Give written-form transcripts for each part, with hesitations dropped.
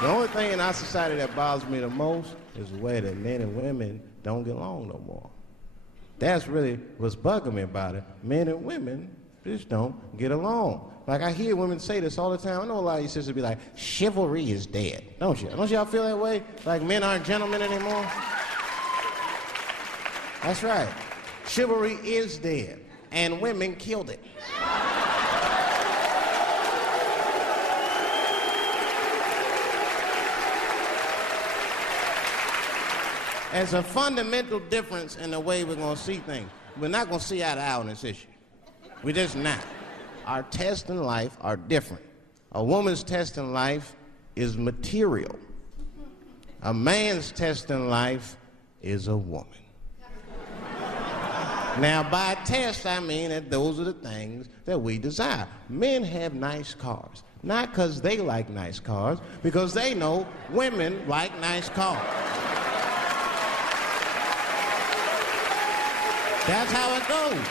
The only thing in our society that bothers me the most is the way that men and women don't get along no more. That's really what's bugging me about it. Men and women just don't get along. Like, I hear women say this all the time. I know a lot of you sisters be like, chivalry is dead. Don't you? Don't y'all feel that way? Like men aren't gentlemen anymore? That's right. Chivalry is dead, and women killed it. There's a fundamental difference in the way we're going to see things. We're not going to see eye to eye on this issue. We're just not. Our tests in life are different. A woman's test in life is material. A man's test in life is a woman. Now, by test, I mean that those are the things that we desire. Men have nice cars. Not because they like nice cars, because they know women like nice cars. That's how it goes.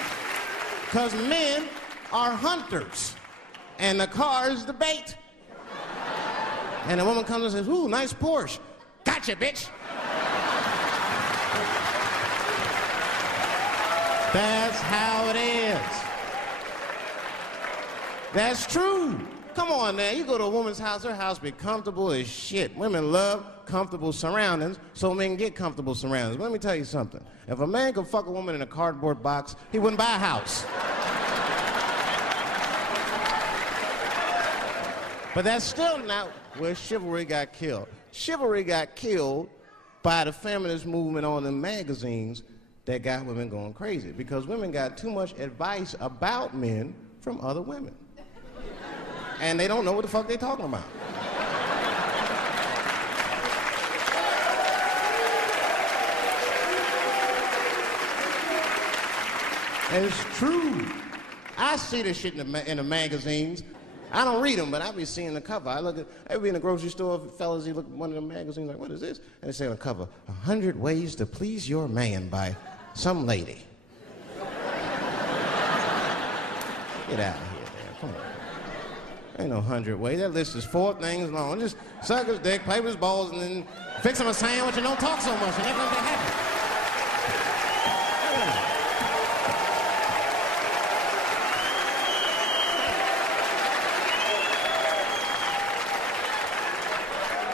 Because men are hunters, and the car is the bait. And a woman comes and says, ooh, nice Porsche. Gotcha, bitch. That's how it is. That's true. Come on now, you go to a woman's house, her house be comfortable as shit. Women love comfortable surroundings, so men get comfortable surroundings. But let me tell you something. If a man could fuck a woman in a cardboard box, he wouldn't buy a house. But that's still not where chivalry got killed. Chivalry got killed by the feminist movement on the magazines that got women going crazy, because women got too much advice about men from other women. And they don't know what the fuck they're talking about. It's true. I see this shit in the magazines. I don't read them, but I be seeing the cover. I be in the grocery store, fellas, you look at one of the magazines, like, what is this? And they say on the cover, 100 Ways to Please Your Man by some lady. Get out of here, man. Come on. Ain't no 100 ways. That list is 4 things long. Just suck his dick, play with his balls, and then fix him a sandwich and don't talk so much, and everything's gonna happen.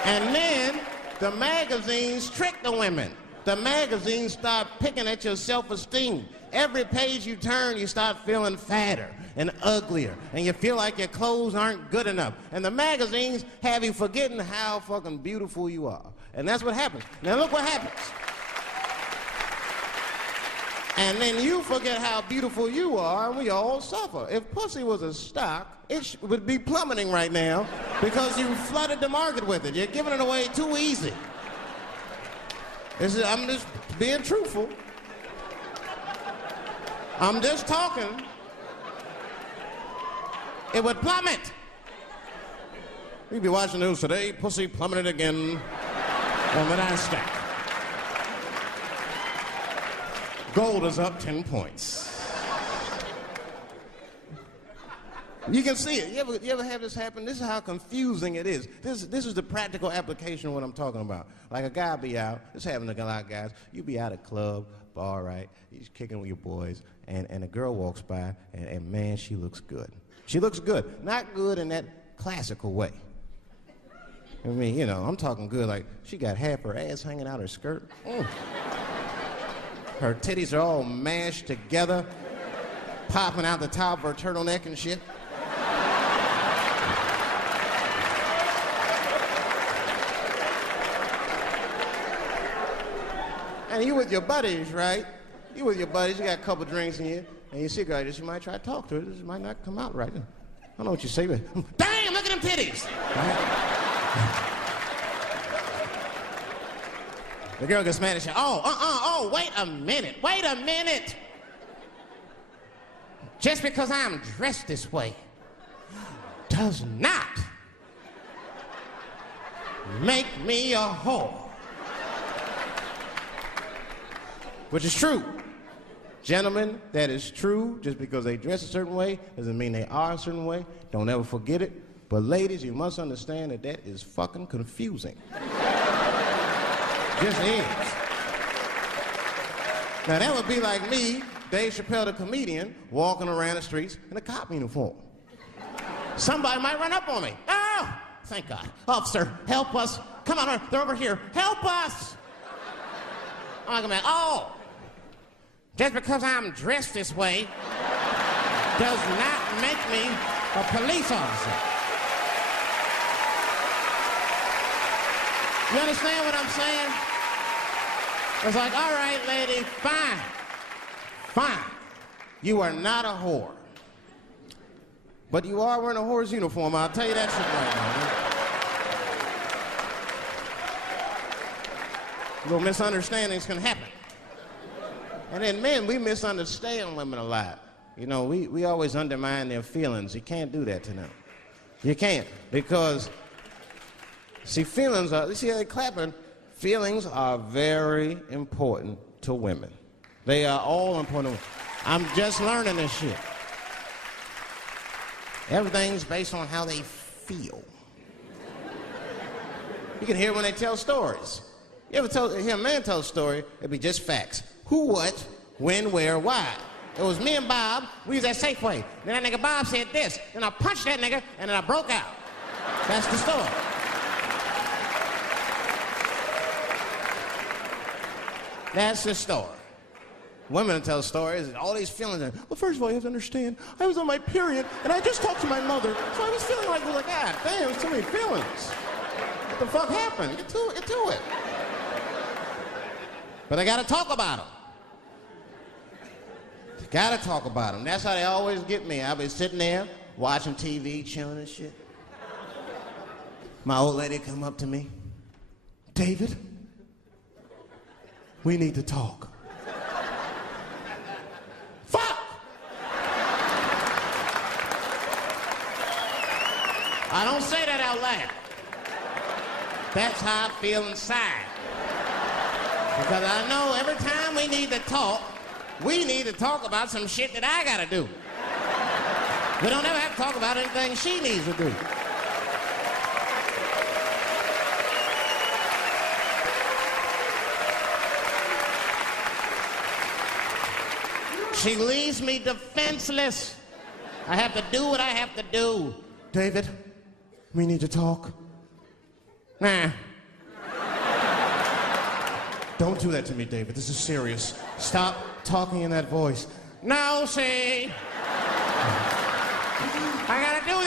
And then the magazines trick the women. The magazines start picking at your self-esteem. Every page you turn, you start feeling fatter and uglier, and you feel like your clothes aren't good enough. And the magazines have you forgetting how fucking beautiful you are. And that's what happens. Now look what happens. And then you forget how beautiful you are, and we all suffer. If pussy was a stock, it would be plummeting right now because you flooded the market with it. You're giving it away too easy. I'm just being truthful. I'm just talking. It would plummet. You'd be watching the news today, pussy plummeted again on the NASDAQ. Gold is up 10 points. You can see it. You ever have this happen? This is how confusing it is. This is the practical application of what I'm talking about. Like a guy be out, this happens to a lot of guys, you be out at a club, bar, right? You're kicking with your boys, and a girl walks by, and man, she looks good. She looks good. Not good in that classical way. I mean, you know, I'm talking good like she got half her ass hanging out her skirt. Her titties are all mashed together, popping out the top of her turtleneck and shit. And you with your buddies, right? You with your buddies, you got a couple drinks in you, and you see a girl, you might try to talk to her. This might not come out right. I don't know what you say, but damn, look at them titties! Right? The girl gets mad and she, wait a minute. Just because I'm dressed this way does not make me a whore. Which is true. Gentlemen, that is true. Just because they dress a certain way doesn't mean they are a certain way. Don't ever forget it. But ladies, you must understand that that is fucking confusing. Just is. Now that would be like me, Dave Chappelle the comedian, walking around the streets in a cop uniform. Somebody might run up on me. Oh, thank God. Officer, help us. Come on, they're over here. Help us. I'm like, oh, just because I'm dressed this way does not make me a police officer. You understand what I'm saying? It's like, all right, lady, fine. Fine. You are not a whore. But you are wearing a whore's uniform, I'll tell you that shit right now. Little misunderstandings can happen. And then men, we misunderstand women a lot. You know, we always undermine their feelings. You can't do that to them. You can't, because, see, feelings are, you see how they're clapping? Feelings are very important to women. They are all important to women. I'm just learning this shit. Everything's based on how they feel. You can hear when they tell stories. You ever hear a man tell a story, it'd be just facts. Who, what, when, where, why. It was me and Bob, we was at Safeway. Then that nigga Bob said this, then I punched that nigga, and then I broke out. That's the story. That's the story. Women tell stories, all these feelings. Well, first of all, you have to understand, I was on my period, and I just talked to my mother, so I was feeling like, God damn, there's too many feelings. What the fuck happened? Get to it. But I gotta talk about them. Gotta talk about them. That's how they always get me. I'll be sitting there, watching TV, chilling and shit. My old lady come up to me. David, we need to talk. Fuck! I don't say that out loud. That's how I feel inside. Because I know every time we need to talk about some shit that I gotta do. We don't ever have to talk about anything she needs to do. She leaves me defenseless. I have to do what I have to do. David, we need to talk. Nah. Don't do that to me, David. This is serious. Stop talking in that voice. No, see. I gotta do